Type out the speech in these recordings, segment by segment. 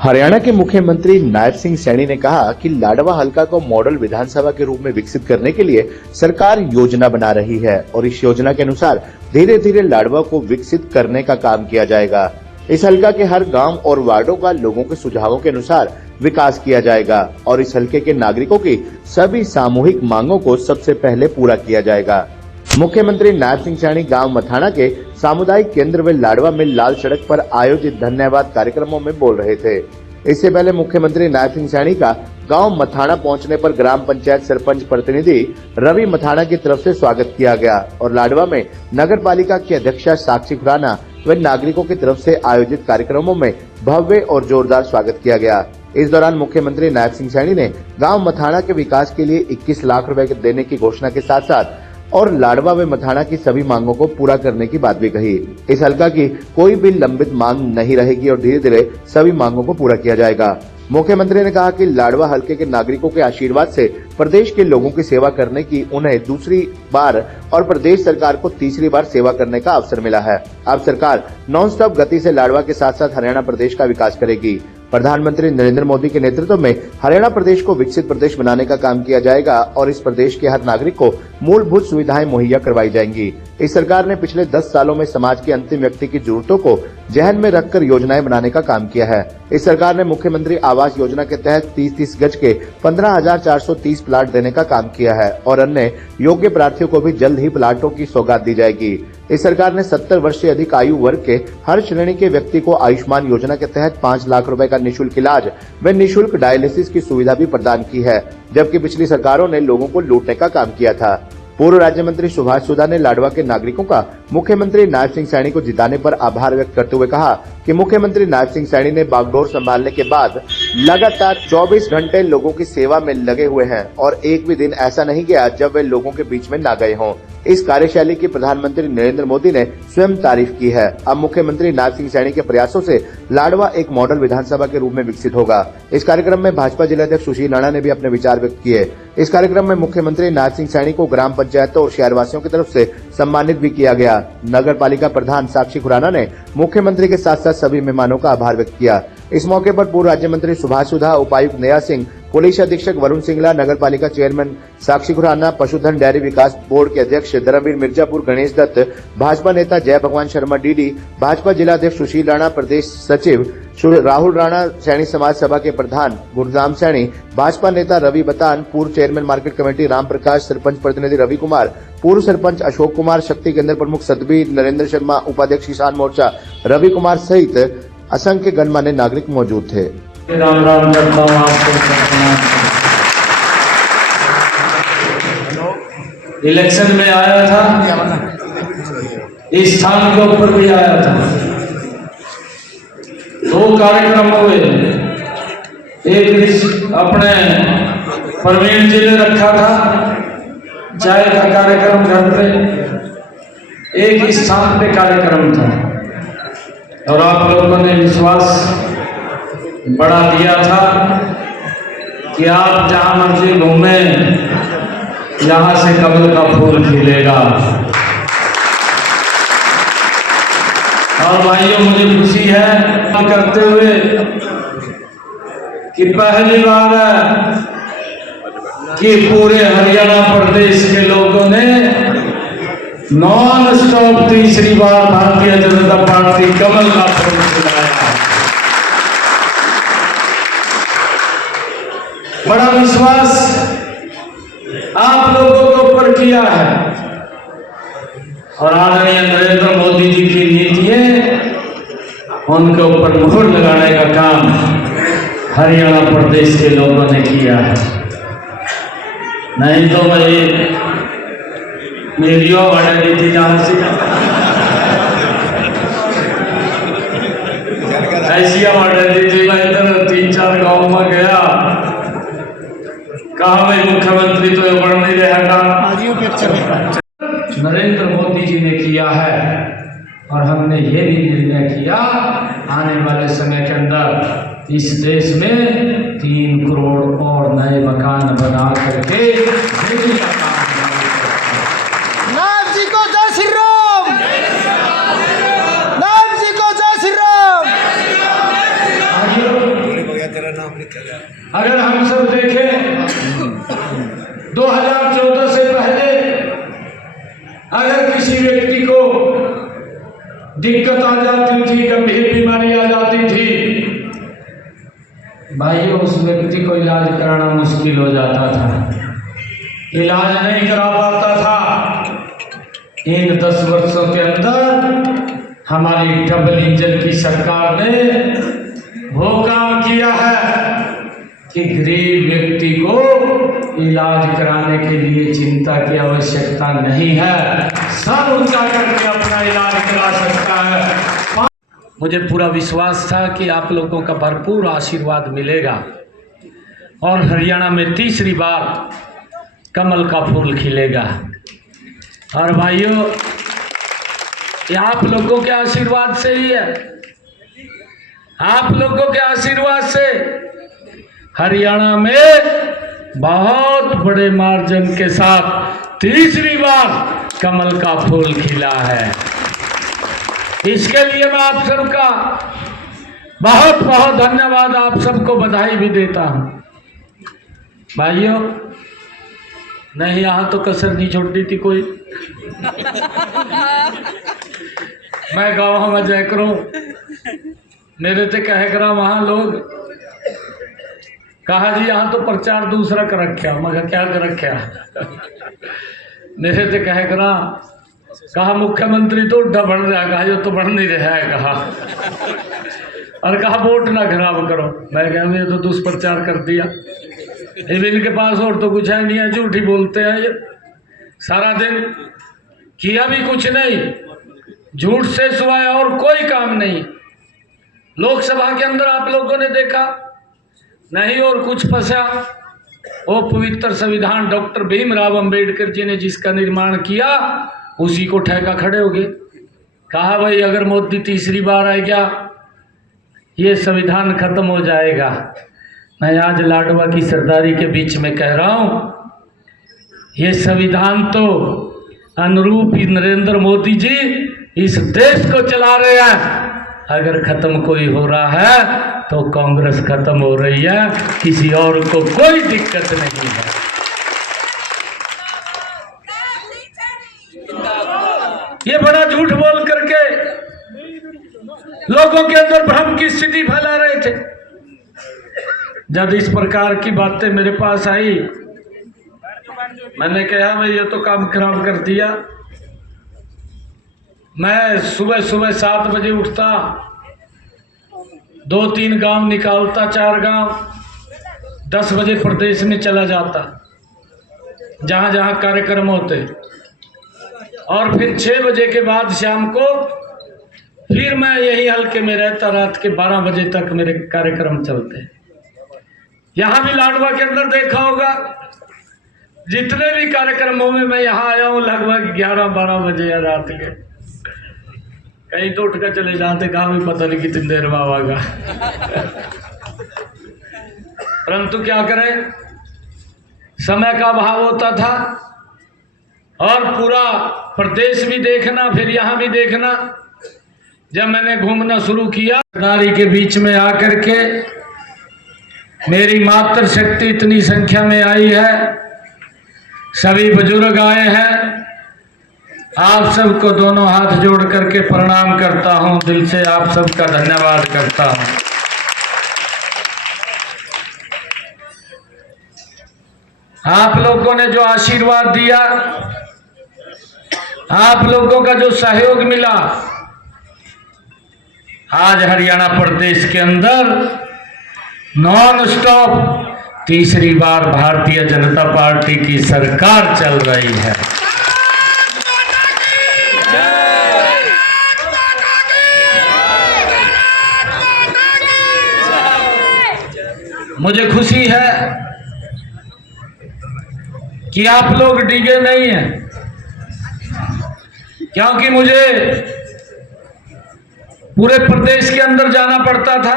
हरियाणा के मुख्यमंत्री नायब सिंह सैनी ने कहा कि लाडवा हलका को मॉडल विधानसभा के रूप में विकसित करने के लिए सरकार योजना बना रही है और इस योजना के अनुसार धीरे धीरे लाडवा को विकसित करने का काम किया जाएगा। इस हलका के हर गांव और वार्डों का लोगों के सुझावों के अनुसार विकास किया जाएगा और इस हलके के नागरिकों की सभी सामूहिक मांगों को सबसे पहले पूरा किया जाएगा। मुख्यमंत्री नायब सिंह सैनी गांव मथाना के सामुदायिक केंद्र व लाडवा में लाल सड़क पर आयोजित धन्यवाद कार्यक्रमों में बोल रहे थे। इससे पहले मुख्यमंत्री नायब सिंह सैनी का गांव मथाना पहुंचने पर ग्राम पंचायत सरपंच प्रतिनिधि रवि मथाना की तरफ से स्वागत किया गया और लाडवा में नगर पालिका की अध्यक्षा साक्षी खुराना व नागरिकों की तरफ से आयोजित कार्यक्रमों में भव्य और जोरदार स्वागत किया गया। इस दौरान मुख्यमंत्री नायब सिंह सैनी ने गांव मथाना के विकास के लिए 21 लाख रुपए देने की घोषणा के साथ साथ और लाडवा व मथाना की सभी मांगों को पूरा करने की बात भी कही। इस हलका की कोई भी लंबित मांग नहीं रहेगी और धीरे धीरे सभी मांगों को पूरा किया जाएगा। मुख्यमंत्री ने कहा कि लाडवा हलके के नागरिकों के आशीर्वाद से प्रदेश के लोगों की सेवा करने की उन्हें दूसरी बार और प्रदेश सरकार को तीसरी बार सेवा करने का अवसर मिला है। अब सरकार नॉन स्टॉप गति से लाडवा के साथ साथ हरियाणा प्रदेश का विकास करेगी। प्रधानमंत्री नरेंद्र मोदी के नेतृत्व में हरियाणा प्रदेश को विकसित प्रदेश बनाने का काम किया जाएगा और इस प्रदेश के हर नागरिक को मूलभूत सुविधाएं मुहैया करवाई जाएंगी। इस सरकार ने पिछले 10 सालों में समाज के अंतिम व्यक्ति की जरूरतों को ध्यान में रखकर योजनाएं बनाने का काम किया है। इस सरकार ने मुख्यमंत्री आवास योजना के तहत 30-30 गज के 15,430 प्लाट देने का काम किया है और अन्य योग्य प्रार्थियों को भी जल्द ही प्लाटों की सौगात दी जाएगी। इस सरकार ने 70 वर्ष से अधिक आयु वर्ग के हर श्रेणी के व्यक्ति को आयुष्मान योजना के तहत 5 लाख रुपए का निःशुल्क इलाज व निःशुल्क डायलिसिस की सुविधा भी प्रदान की है, जबकि पिछली सरकारों ने लोगों को लूटने का काम किया था। पूर्व राज्य मंत्री सुभाष सुधा ने लाडवा के नागरिकों का मुख्यमंत्री नायब सिंह सैनी को जिताने पर आभार व्यक्त करते हुए कहा कि मुख्यमंत्री नायब सिंह सैनी ने बागडोर संभालने के बाद लगातार 24 घंटे लोगों की सेवा में लगे हुए हैं और एक भी दिन ऐसा नहीं गया जब वे लोगों के बीच में ना गए हों। इस कार्यशैली की प्रधानमंत्री नरेंद्र मोदी ने स्वयं तारीफ की है। अब मुख्यमंत्री नायब सिंह सैनी के प्रयासों से लाडवा एक मॉडल विधानसभा के रूप में विकसित होगा। इस कार्यक्रम में भाजपा जिलाध्यक्ष सुशील राणा ने भी अपने विचार व्यक्त किए। इस कार्यक्रम में मुख्यमंत्री नायब सिंह सैनी को ग्राम पंचायतों और शहरवासियों की तरफ से सम्मानित भी किया गया। नगर पालिका प्रधान साक्षी खुराना ने मुख्यमंत्री के साथ साथ सभी मेहमानों का आभार व्यक्त किया। इस मौके पर पूर्व राज्य मंत्री सुभाष सुधा, उपायुक्त नया सिंह, पुलिस अधीक्षक वरुण सिंगला, नगर पालिका चेयरमैन साक्षी खुराना, पशुधन डेयरी विकास बोर्ड के अध्यक्ष धर्मवीर मिर्जापुर, गणेश दत्त, भाजपा नेता जय भगवान शर्मा डीडी, भाजपा जिलाध्यक्ष सुशील राणा, प्रदेश सचिव राहुल राणा, सैनी समाज सभा के प्रधान गुरदाम सैनी, भाजपा नेता रवि बतान, पूर्व chairman market committee Ram Prakash, sarpanch प्रतिनिधि रवि कुमार, पूर्व सरपंच अशोक कुमार, शक्ति केंद्र प्रमुख सतबीर नरेंद्र शर्मा, उपाध्यक्ष किसान मोर्चा रवि कुमार सहित असंख्य गणमान्य नागरिक मौजूद थे। राम राम करता हूँ आपको। इलेक्शन में आया था, इस स्थान के ऊपर भी आया था। 2 कार्यक्रम हुए, एक अपने प्रवीण जी ने रखा था चाय का कार्यक्रम घर पे, एक स्थान पे कार्यक्रम था और आप लोगों ने विश्वास बड़ा दिया था कि आप जहां मर्जी घूमे यहां से कमल का फूल खिलेगा। और भाइयों, मुझे खुशी है करते हुए कि पहली बार है कि पूरे हरियाणा प्रदेश के लोगों ने नॉन स्टॉप तीसरी बार भारतीय जनता पार्टी कमल का फूल खिलाया। बड़ा विश्वास आप लोगों के ऊपर किया है और आदरणीय नरेंद्र मोदी जी की नीतियां उनके ऊपर मुहर लगाने का काम हरियाणा प्रदेश के लोगों ने किया है। नहीं तो मेरी बढ़ा दी थी जहां से ऐसी बढ़ा दी थी। मैं इधर 3-4 गाँव में गया, कहा भाई मुख्यमंत्री तो बढ़ नहीं रहेगा। नरेंद्र मोदी जी ने किया है और हमने ये भी निर्णय किया आने वाले समय के अंदर इस देश में 3 करोड़ और नए मकान बना करके नायब जी को जय श्री राम, नायब जी को जय श्री राम। अगर हम सब देखें 2014 से पहले अगर किसी व्यक्ति को दिक्कत आ जाती थी, गंभीर बीमारी आ जाती थी, भाइयों उस व्यक्ति को इलाज कराना मुश्किल हो जाता था, इलाज नहीं करा पाता था। इन 10 वर्षों के अंदर हमारी डबल इंजन की सरकार ने वो काम किया है कि गरीब व्यक्ति को इलाज कराने के लिए चिंता की आवश्यकता नहीं है, सब उनका करके अपना इलाज करा सकता है। मुझे पूरा विश्वास था कि आप लोगों का भरपूर आशीर्वाद मिलेगा और हरियाणा में तीसरी बार कमल का फूल खिलेगा। और भाइयों, ये आप लोगों के आशीर्वाद से ही है, आप लोगों के आशीर्वाद से हरियाणा में बहुत बड़े मार्जिन के साथ तीसरी बार कमल का फूल खिला है। इसके लिए मैं आप सबका बहुत बहुत धन्यवाद, आप सबको बधाई भी देता हूं। भाइयों, नहीं यहाँ तो कसर नहीं छोड़ी थी कोई। मैं गाँव में जाए करूँ, मेरे से कहे करा वहाँ लोग कहा जी यहाँ तो प्रचार दूसरा कर रखा। मैं क्या कर रखा? मेरे से कहे करा, कहा मुख्यमंत्री तो उड्डा बढ़ रहा, कहा जो तो बढ़ नहीं रहा है, कहा और कहा वोट ना खराब करो। मैं कहा ये तो दुष्प्रचार कर दिया, इनके पास और तो कुछ है नहीं है, झूठी बोलते हैं ये सारा दिन, किया भी कुछ नहीं, झूठ से सिवाय और कोई काम नहीं। लोकसभा के अंदर आप लोगों ने देखा नहीं और कुछ फंसा। वो पवित्र संविधान डॉक्टर भीमराव अंबेडकर जी ने जिसका निर्माण किया, उसी को ठेका खड़े हो गए। कहा भाई अगर मोदी तीसरी बार आ गया ये संविधान खत्म हो जाएगा। मैं आज लाडवा की सरदारी के बीच में कह रहा हूँ, ये संविधान तो अनुरूप नरेंद्र मोदी जी इस देश को चला रहे हैं। अगर खत्म कोई हो रहा है तो कांग्रेस खत्म हो रही है, किसी और को कोई दिक्कत नहीं है। ये बड़ा झूठ बोल करके लोगों के अंदर भ्रम की स्थिति फैला रहे थे। जब इस प्रकार की बातें मेरे पास आई, मैंने कहा भाई ये तो काम खराब कर दिया। मैं सुबह सुबह 7 बजे उठता, 2-3 गांव निकालता, 4 गांव, 10 बजे प्रदेश में चला जाता जहां जहां कार्यक्रम होते, और फिर 6 बजे के बाद शाम को फिर मैं यही हल्के में रहता। रात के 12 बजे तक मेरे कार्यक्रम चलते। यहाँ भी लाडवा के अंदर देखा होगा, जितने भी कार्यक्रमों में मैं यहाँ आया हूँ लगभग 11-12 बजे या रात के, कहीं तो उठ कर चले जाते, कहा भी पता नहीं कितनी देर में आवागा। परंतु क्या करें, समय का अभाव होता था और पूरा प्रदेश भी देखना, फिर यहाँ भी देखना। जब मैंने घूमना शुरू किया, सरदारी के बीच में आकर के मेरी मातृ शक्ति इतनी संख्या में आई है, सभी बुजुर्ग आए हैं। आप सबको दोनों हाथ जोड़ करके प्रणाम करता हूं, दिल से आप सबका धन्यवाद करता हूं। आप लोगों ने जो आशीर्वाद दिया, आप लोगों का जो सहयोग मिला, आज हरियाणा प्रदेश के अंदर नॉन स्टॉप तीसरी बार भारतीय जनता पार्टी की सरकार चल रही है। मुझे खुशी है कि आप लोग डिगे नहीं हैं, क्योंकि मुझे पूरे प्रदेश के अंदर जाना पड़ता था।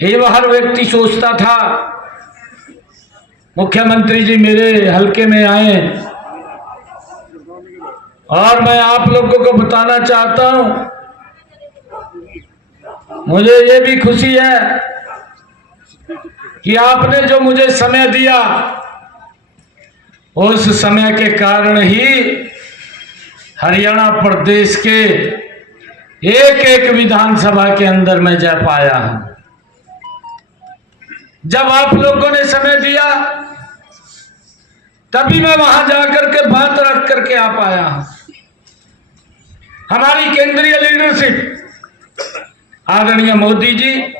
एवं हर व्यक्ति सोचता था मुख्यमंत्री जी मेरे हलके में आए, और मैं आप लोगों को बताना चाहता हूं, मुझे ये भी खुशी है कि आपने जो मुझे समय दिया उस समय के कारण ही हरियाणा प्रदेश के एक एक विधानसभा के अंदर मैं जा पाया हूं। जब आप लोगों ने समय दिया तभी मैं वहां जाकर के बात रख करके आ पाया हूं। हमारी केंद्रीय लीडरशिप आदरणीय मोदी जी,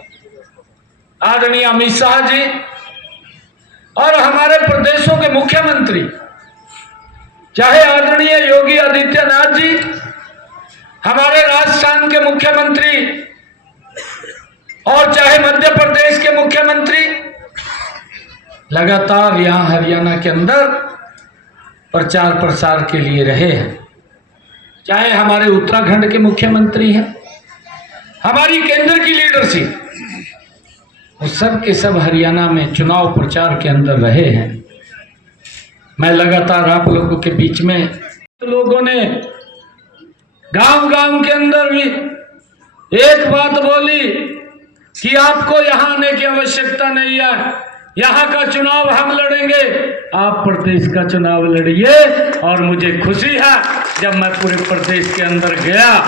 आदरणीय अमित शाह जी और हमारे प्रदेशों के मुख्यमंत्री, चाहे आदरणीय योगी आदित्यनाथ जी, हमारे राजस्थान के मुख्यमंत्री और चाहे मध्य प्रदेश के मुख्यमंत्री लगातार यहां हरियाणा के अंदर प्रचार प्रसार के लिए रहे हैं। चाहे हमारे उत्तराखंड के मुख्यमंत्री हैं, हमारी केंद्र की लीडरशिप, वो सब के सब हरियाणा में चुनाव प्रचार के अंदर रहे हैं। मैं लगातार आप लोगों के बीच में, लोगों ने गांव गांव के अंदर भी एक बात बोली कि आपको यहां आने की आवश्यकता नहीं है, यहां का चुनाव हम लड़ेंगे, आप प्रदेश का चुनाव लड़िए। और मुझे खुशी है जब मैं पूरे प्रदेश के अंदर गया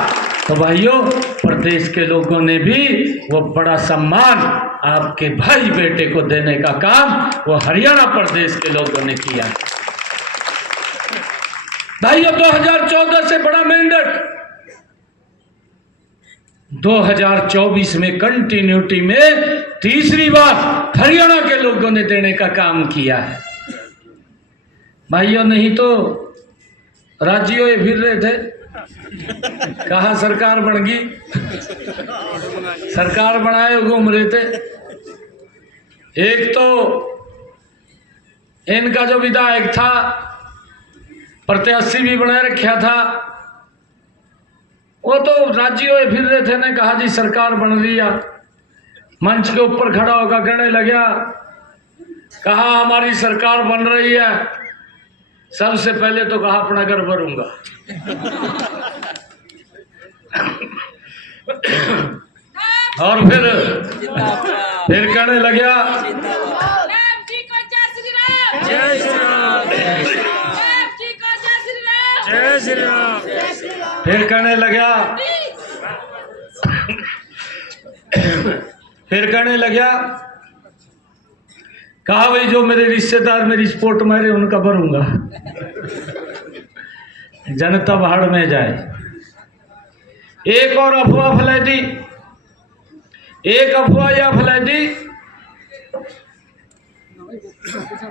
तो भाइयों, प्रदेश के लोगों ने भी वो बड़ा सम्मान आपके भाई बेटे को देने का काम वो हरियाणा प्रदेश के लोगों ने किया। भाइयों, 2014 से बड़ा मैंडेट 2024 में कंटिन्यूटी में तीसरी बार हरियाणा के लोगों ने देने का काम किया है। भाइयों, नहीं तो राज्यों ये फिर रहे थे, कहा सरकार बन गई, सरकार बनाए घूम रहे थे। एक तो इनका जो विधायक था प्रत्याशी भी बनाए रखा था, वो तो राज्यों में फिर रहे थे, ने कहा जी सरकार बन लिया, मंच के ऊपर खड़ा होकर कहने लगा, कहा हमारी सरकार बन रही है, सबसे पहले तो कहा अपना घर भरूंगा। और फिर कहने लगा फिर कहने लगा कहा भाई जो मेरे रिश्तेदार मेरी सपोर्ट मारे उनका भरूंगा, जनता भाड़ में जाए। एक और अफवाह फैलाई दी, एक अफवाह यह फैलाई दी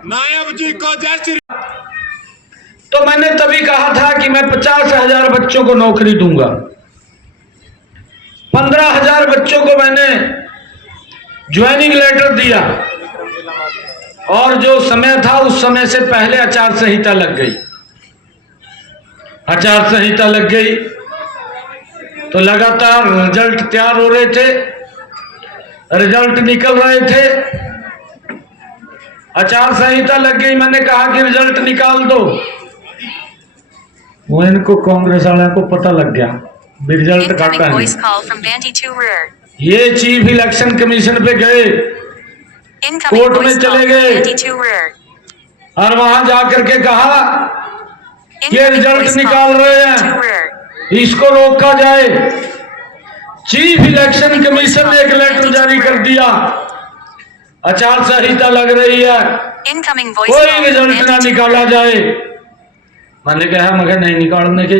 नायब जी को जय श्री। तो मैंने तभी कहा था कि मैं 50,000 बच्चों को नौकरी दूंगा, 15,000 बच्चों को मैंने ज्वाइनिंग लेटर दिया, और जो समय था उस समय से पहले आचार संहिता लग गई। आचार संहिता लग गई तो लगातार रिजल्ट तैयार हो रहे थे, रिजल्ट निकल रहे थे। आचार संहिता लग गई, मैंने कहा कि रिजल्ट निकाल दो। वो इनको कांग्रेस वालों को पता लग गया रिजल्ट काटा नहीं। ये चीफ इलेक्शन कमीशन पे गए, कोर्ट में चले गए और वहां जाकर के कहा कि रिजल्ट निकाल रहे हैं, इसको रोका जाए। चीफ इलेक्शन कमीशन ने एक लेटर जारी कर दिया, आचार संहिता लग रही है, कोई रिजल्ट ना निकाला जाए। मैंने कहा मगर नहीं निकालने के